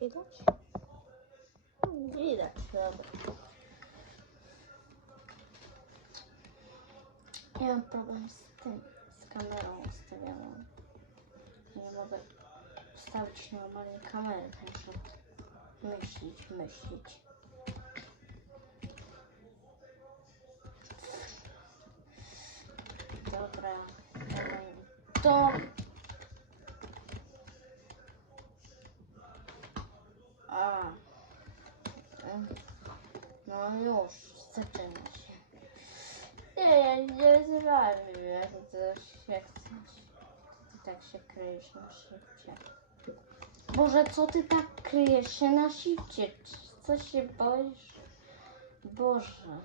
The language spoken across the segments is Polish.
Widać? Widać, dobra. Ja mam problem z tym, z kamerą ustawioną. Nie mogę ustawić normalnie kamery, muszę myśleć, myśleć. Dobra, to. A. Em, No już, zaczyna się. Nie, nie zwariuję, jak coś, jak coś. Ty tak się kryjesz na szybcie. Boże, co ty tak kryjesz się na szybcie? Co się boisz? Boże.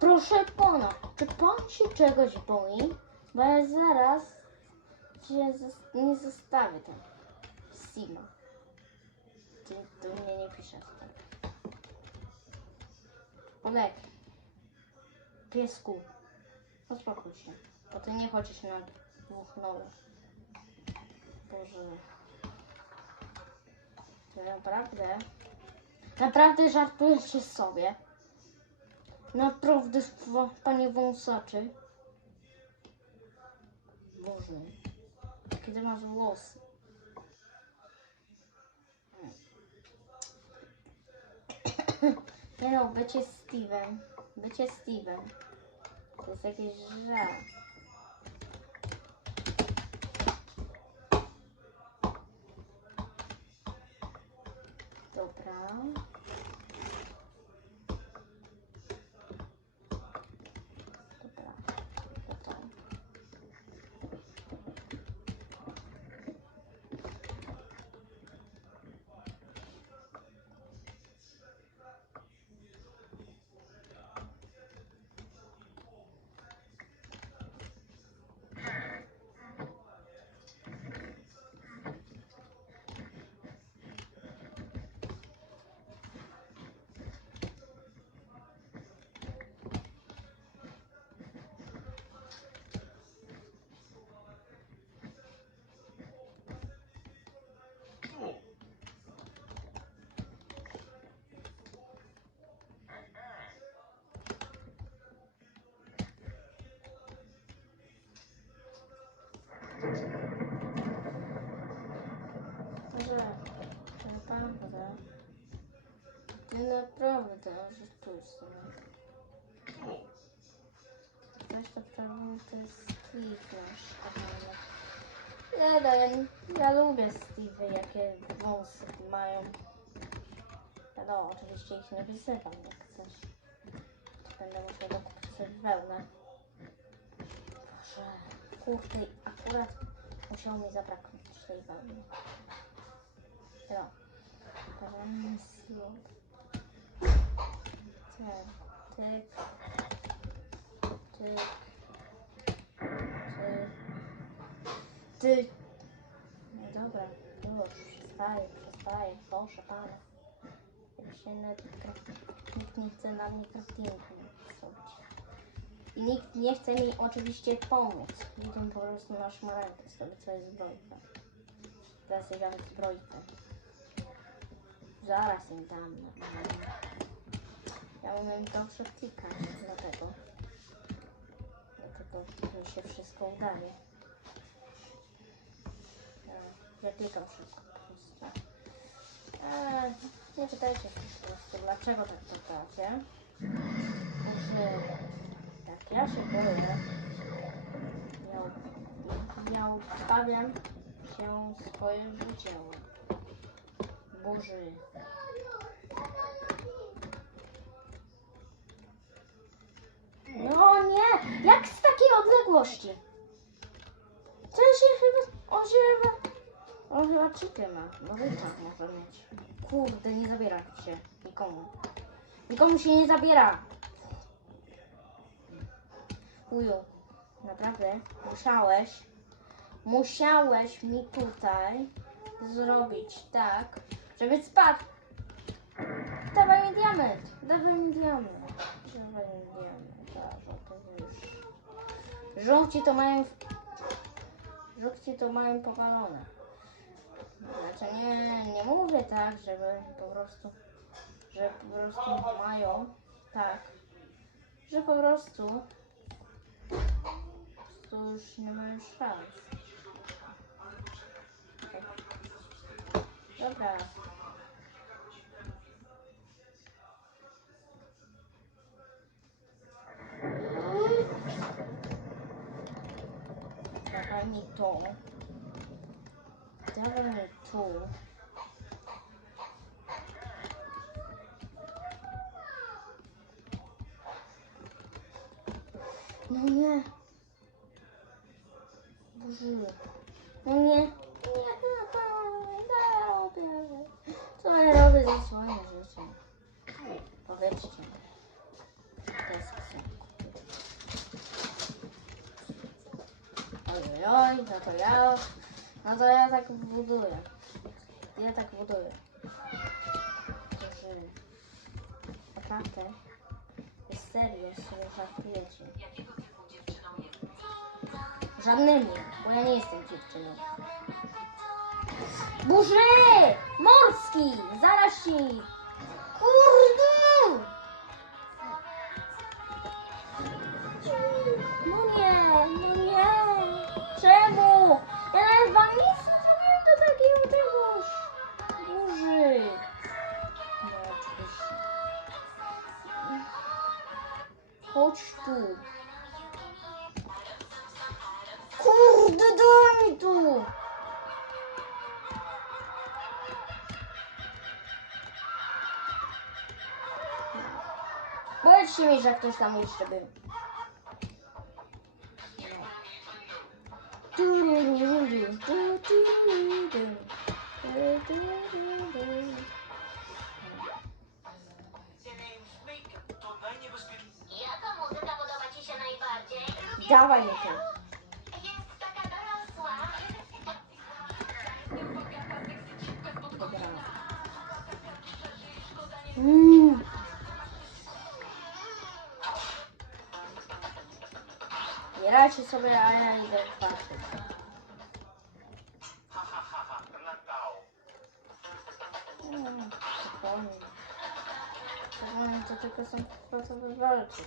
Proszę pana, czy pan się czegoś boi? Bo ja zaraz cię nie zostawię tam. Sima. Ty do mnie nie piszesz tak. Olek. Piesku. Uspokój się. Bo ty nie chodzisz na dwóch nogach. Boże. Ty naprawdę? Naprawdę żartujecie sobie? Naprawdę, panie wąsaczy? Boże. Kiedy masz włosy? Nie no, bycie Steve'em. Bycie Steve'em. To jest jakiś żart. Dobra. Dobra. Że naprawdę. Nie naprawdę, sobie. Coś to prawda to jest Steve nasz kochany. Nie no, ja, ja lubię Steve, jakie wąsy mają. No, oczywiście ich nie wyzywam, jak coś. Będę musiał dokupić sobie wełnę. Boże, kurde, akurat musiało mi zabraknąć tej wełny. No. Dawamy slot. Tyk. Tyk. Tyk. Tyk. No dobra, już przestaję, przestaję, proszę pana. Ja się nawet nikt nie chce na mnie craftingu zrobić. I nikt nie chce mi oczywiście pomóc. Widzę po prostu na szmarenkę sobie, co jest zbrojka. Teraz ja dam zbrojkę. Zaraz im dam. Ja umiem dobrze klikać, dlatego. Dlatego mi się wszystko udaje. Ja, klikam wszystko po prostu. Eee, nie pytajcie się po prostu, dlaczego tak potrafię. Że tak, ja się boję. Ja, ja obawiam się swoje życie. Boże. No nie! Jak z takiej odległości? Co się chyba... On się. On chyba cheaty ma. No wyczak może mieć. Kurde, nie zabiera się nikomu. Nikomu się nie zabiera. Chuju. Naprawdę musiałeś, musiałeś mi tutaj zrobić tak, żeby spadł. Dawaj mi diament, dawaj mi diament. Dawaj mi diament, tak. Żółci to mają... żółci to mają powalone. Znaczy nie, nie mówię tak, żeby po prostu, że po prostu mają tak, że po prostu, prostu już nie mają szans. Tak. Dobra. Dawaj mi to. Dawaj mi tu. To ja, no to ja tak buduję. Ja tak buduję. Naprawdę, serio sobie żartujecie. Żadnymi, bo ja nie jestem dziewczyną. Burzy! Morski! Zarazi! Kurde! Powiedzcie mi, że ktoś tam jeszcze był. Jaka muzyka podoba Ci się najbardziej? Dawaj mi to. Jest taka dorosła. Dobra. Mm. Zbierajcie sobie, a ja idę patrzeć. Ha, ha, ha, ha. Latał. Mm, Spokojnie. Spokojnie, to tylko są po co wywalczyć.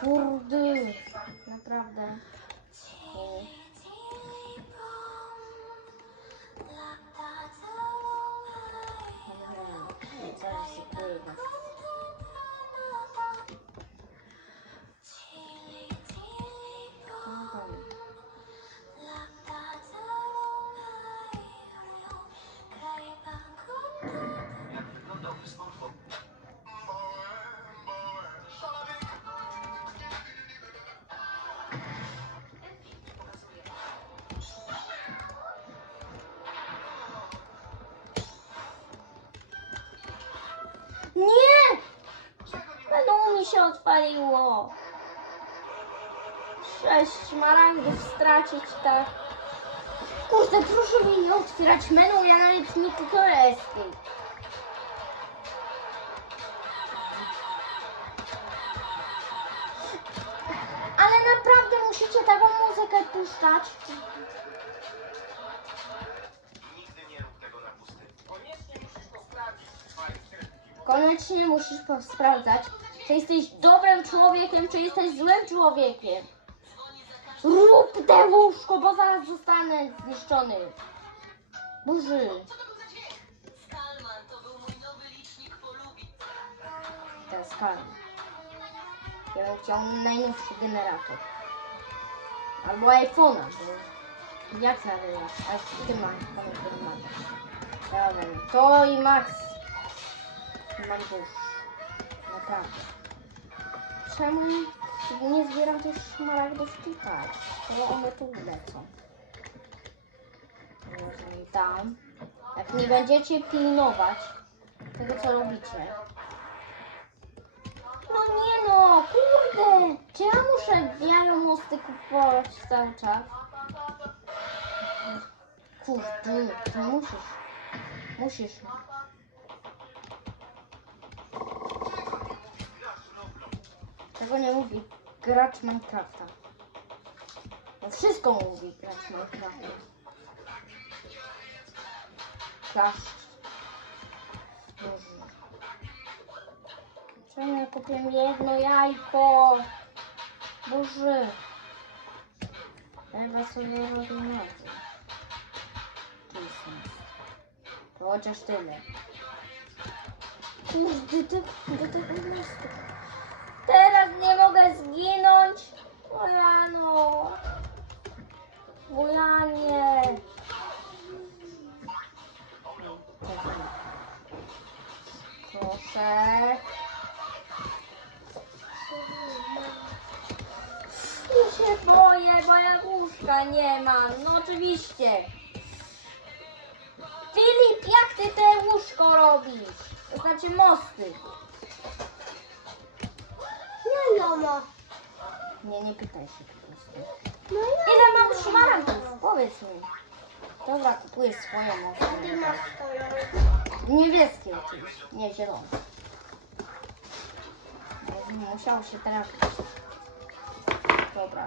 Kurde, naprawdę. Nie. Odpaliło. Sześć szmaragdów stracić, tak. Kurde, proszę mi nie otwierać menu, ja nawet nie kupuję Ale naprawdę musicie taką muzykę puszczać. Nigdy nie rób tego na pustyni. Koniecznie musisz to sprawdzać, czy jesteś dobrym człowiekiem, czy jesteś złym człowiekiem. Rób te łóżko, bo zaraz zostanę zniszczony. Burzy. Skalman. Ten skan. Ja bym chciał najnowszy generator. Albo iPhone'a. Jak nazywasz? A ty masz, pamiętaj, masz. Dobra, to i Max. Mam już. Naprawdę. Czemu nie zbieram tych szmaragdów tutaj? Bo one tu lecą. Może tam. Jak nie będziecie pilnować tego, co robicie. No nie no, kurde! Czy ja muszę białe mosty kupować cały czas? Kurde, ty musisz. Musisz. Tego nie mówi gracz Minecrafta. On wszystko mówi, grać w Minecrafta. Klaszcz. Boże. Czemu ja kupiłem jedno jajko? Boże. Chyba sobie robię nocy. To chociaż tyle. Kurde, do, do tego mostu. Teraz nie mogę zginąć. O Jano. O Janie. Proszę. Się boję, bo ja łóżka nie mam. No oczywiście. Filip, jak ty te łóżko robisz? To znaczy mosty. Nie mama. Nie, nie pytaj się po prostu. No ja. Ile mam szmaragdów? Powiedz mi. Dobra, kupuję swoje Ty mosty. masz kolor. Niebieskie oczywiście, nie zielone. Musiał się trafić. Dobra.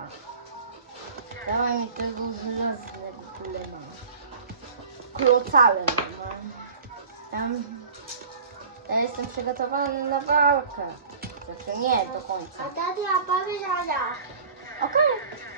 Dawaj mi tego żelaznego kulema. Klocałem. no. Tam... Ja jestem przygotowany na walkę. Znaczy nie do końca. A tata powiedziała. Okej. Boże.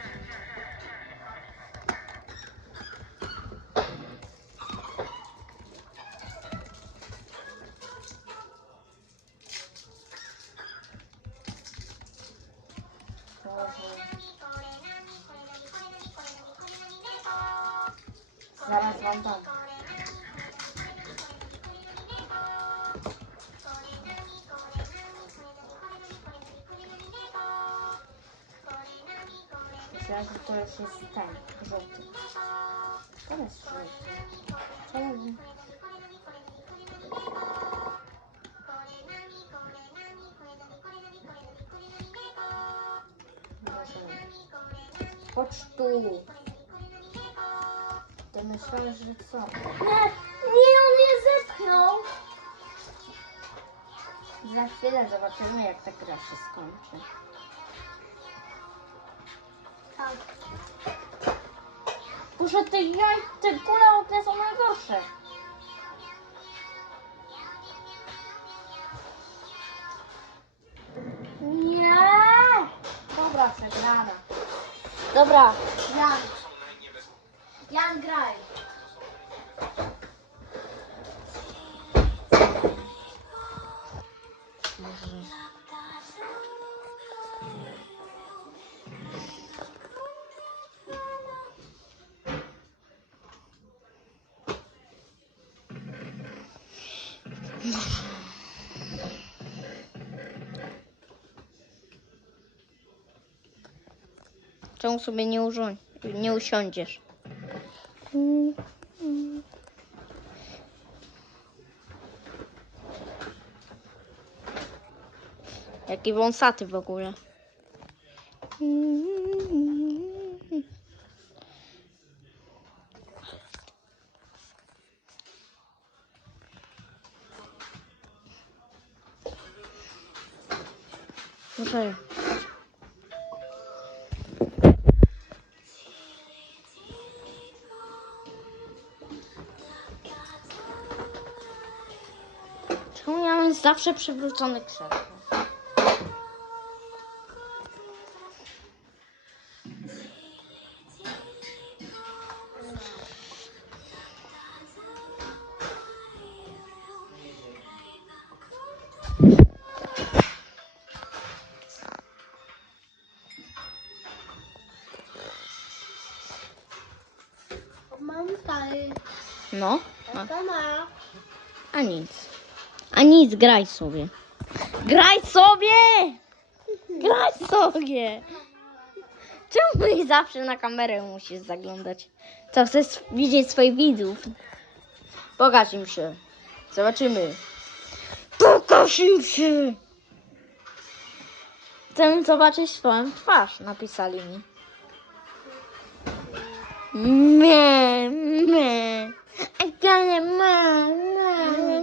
To już jest ten, żółty. Jest żółty. Czemu? Chodź tu. Ty myślałeś, że co? Nie, nie, on mnie zepchnął. Za chwilę zobaczymy, jak ta gra się skończy. Boże, te jaj, te kule ognia są najgorsze. Nie! Dobra, przegrana. Dobra, Jan. Jan, graj. Czemu sobie nie, urząd- nie usiądziesz? Jaki wąsaty w ogóle. Czemu ja mam zawsze przewrócone krzesło? Nic, graj sobie. Graj sobie! Graj sobie! Czemu mi zawsze na kamerę musisz zaglądać? Co, chcesz widzieć swoich widzów? Pokaż im się. Zobaczymy. Pokaż im się! Chcę zobaczyć swoją twarz, napisali mi. Me, me. I gotta ma, ma, na,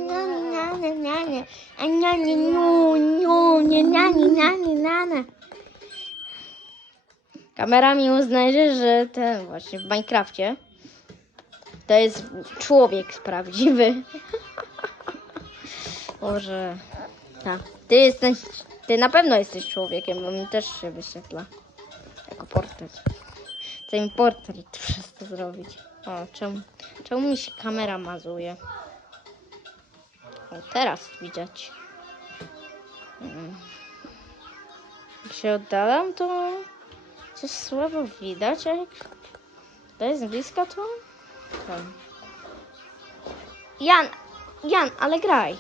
na, na, na, na. A na, na, nu, nu, na, na, na, na, na, na. Kamera mi uznaje, że ten właśnie w Minecrafcie to jest człowiek prawdziwy. Może. Tak. Ty jesteś. Ty na pewno jesteś człowiekiem, bo mi też się wyświetla. Jako portret. Chcę mi portret przez to zrobić. O, czemu, czemu mi się kamera mazuje? O, teraz widać. Mm. Jak się oddalam, to coś słabo widać, a jak to jest blisko, to tam. Jan, Jan, ale graj.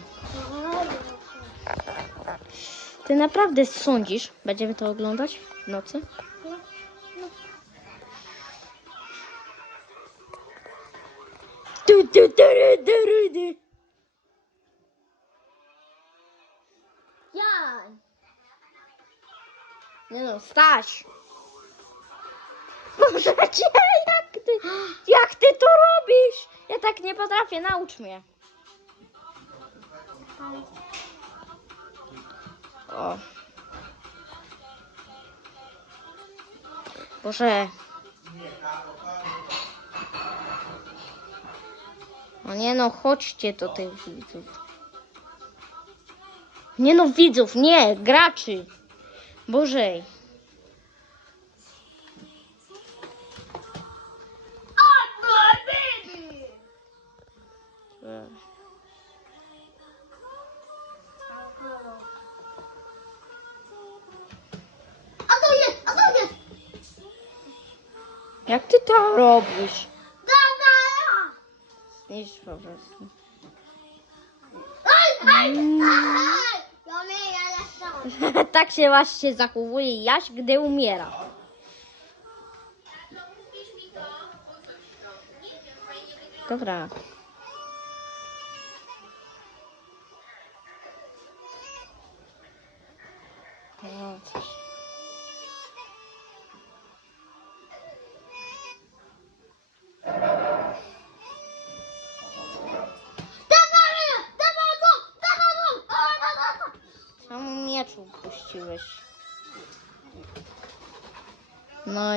Ty naprawdę sądzisz, będziemy to oglądać w nocy? Tu, tu, tu, ru, tu, ru, Jan! Nie no, Staś! Boże cię, jak ty, jak ty to robisz? Ja tak nie potrafię, naucz mnie. O. Boże. O nie no, chodźcie do tych widzów. Nie no, widzów, nie, graczy. Bożej. tak się właśnie zachowuje Jaś, gdy umiera. Dobra.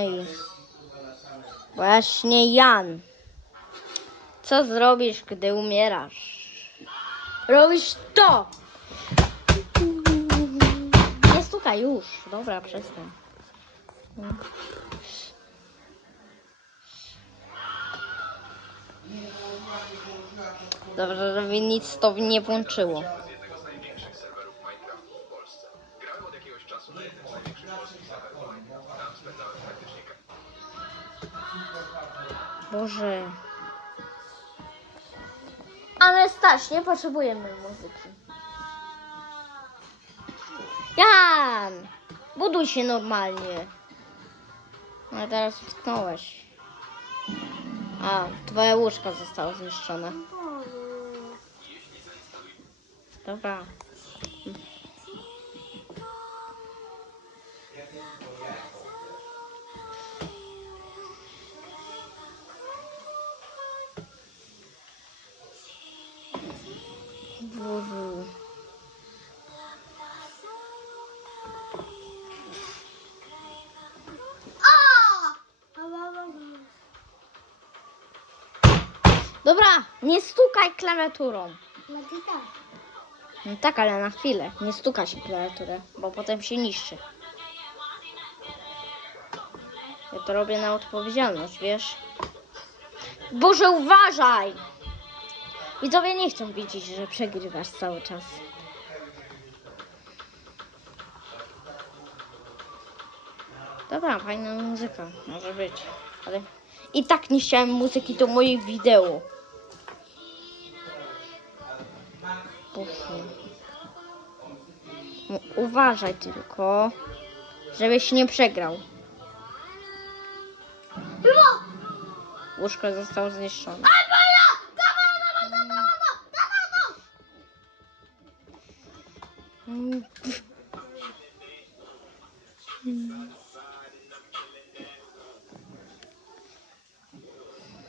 I właśnie Jan. Co zrobisz, gdy umierasz? Robisz to! Nie stukaj już. Dobra, przestań. Dobrze, że mi nic to nie włączyło. Boże. Ale Staś, nie potrzebujemy muzyki. Jan! Buduj się normalnie. No teraz utknąłeś. A, twoje łóżko zostało zniszczone. Dobra. Dobra, nie stukaj klawiaturą. Na gitarze. No tak, ale na chwilę. Nie stuka się klawiaturę, bo potem się niszczy. Ja to robię na odpowiedzialność, wiesz? Boże, uważaj! Widzowie nie chcą widzieć, że przegrywasz cały czas. Dobra, fajna muzyka, może być. Ale i tak nie chciałem muzyki do moich wideo. No, uważaj tylko, żebyś nie przegrał. Łóżko zostało zniszczone.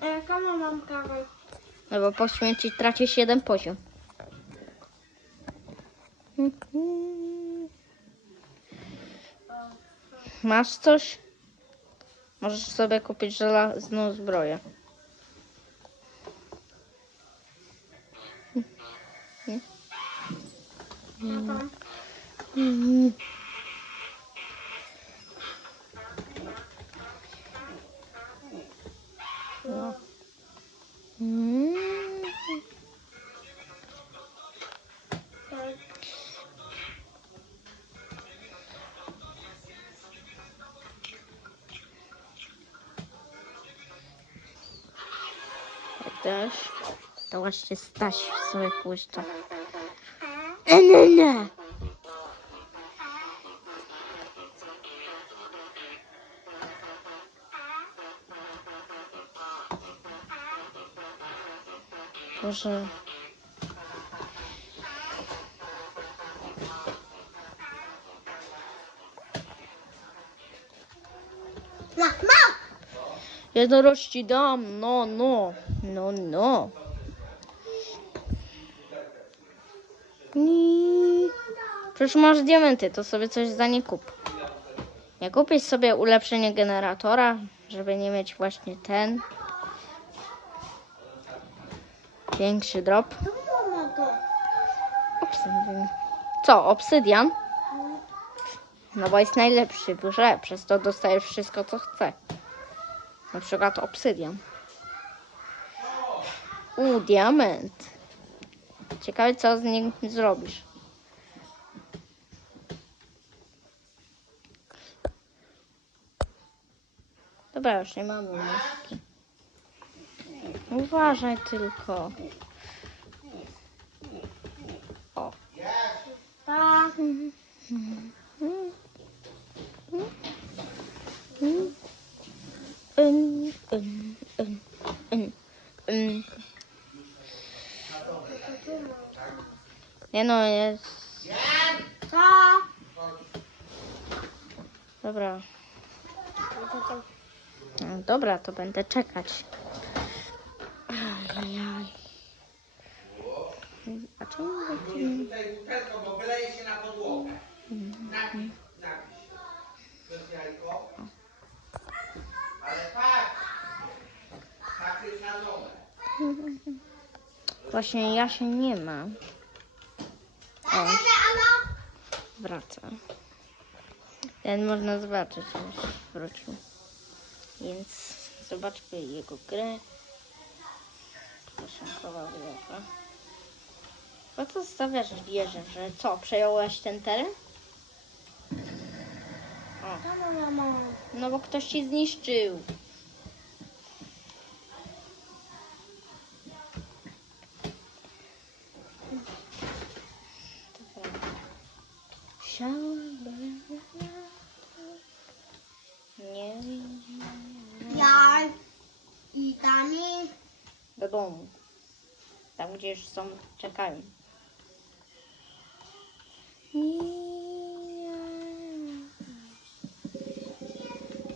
A jaka mam kawę? No bo po śmierci tracisz jeden poziom. Masz coś? Możesz sobie kupić żelazną zbroję. To. Mm. To właśnie Staś sobie puszcza. E, nie, nie. Boże. Ma, ma! Jednorożci dam, no, no, no, no. Ni. Przecież masz diamenty, to sobie coś za nie kup. Nie kupisz sobie ulepszenie generatora, żeby nie mieć właśnie ten. Większy drop. Obsydian. Co, obsydian? No bo jest najlepszy w grze, przez to dostajesz wszystko co chce. Na przykład obsydian. U, diament. Ciekawe co z nim zrobisz. Dobra, już nie mamy maski. Uważaj tylko. O. Nie no, jest. Dobra. No, dobra, to będę czekać. Ajajaj. A czemu nie Tutaj butelką, bo wyleje się na podłogę. Napisz, napisz. To jest jajko. Ale patrz. Tak jest na dole. Właśnie ja się nie ma. O, wraca. Ten można zobaczyć, już wrócił. Więc zobaczmy jego grę. Wieża. Po co stawiasz wieżę, że co, przejąłeś ten teren? O, Mama, mama. no bo ktoś ci zniszczył. Dobra. Nie. Ja. I tami. Do domu. Tam, gdzie już są, czekają. Nie.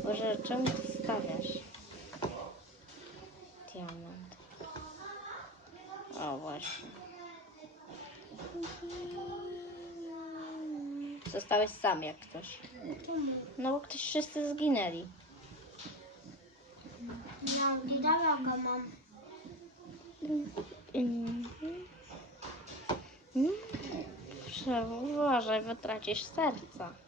Boże, czemu ty stawiasz? Diament. O, właśnie. Zostałeś sam jak ktoś. No bo ktoś wszyscy zginęli. Ja gidalaga mam. Mhm. Proszę, uważaj, bo tracisz serca.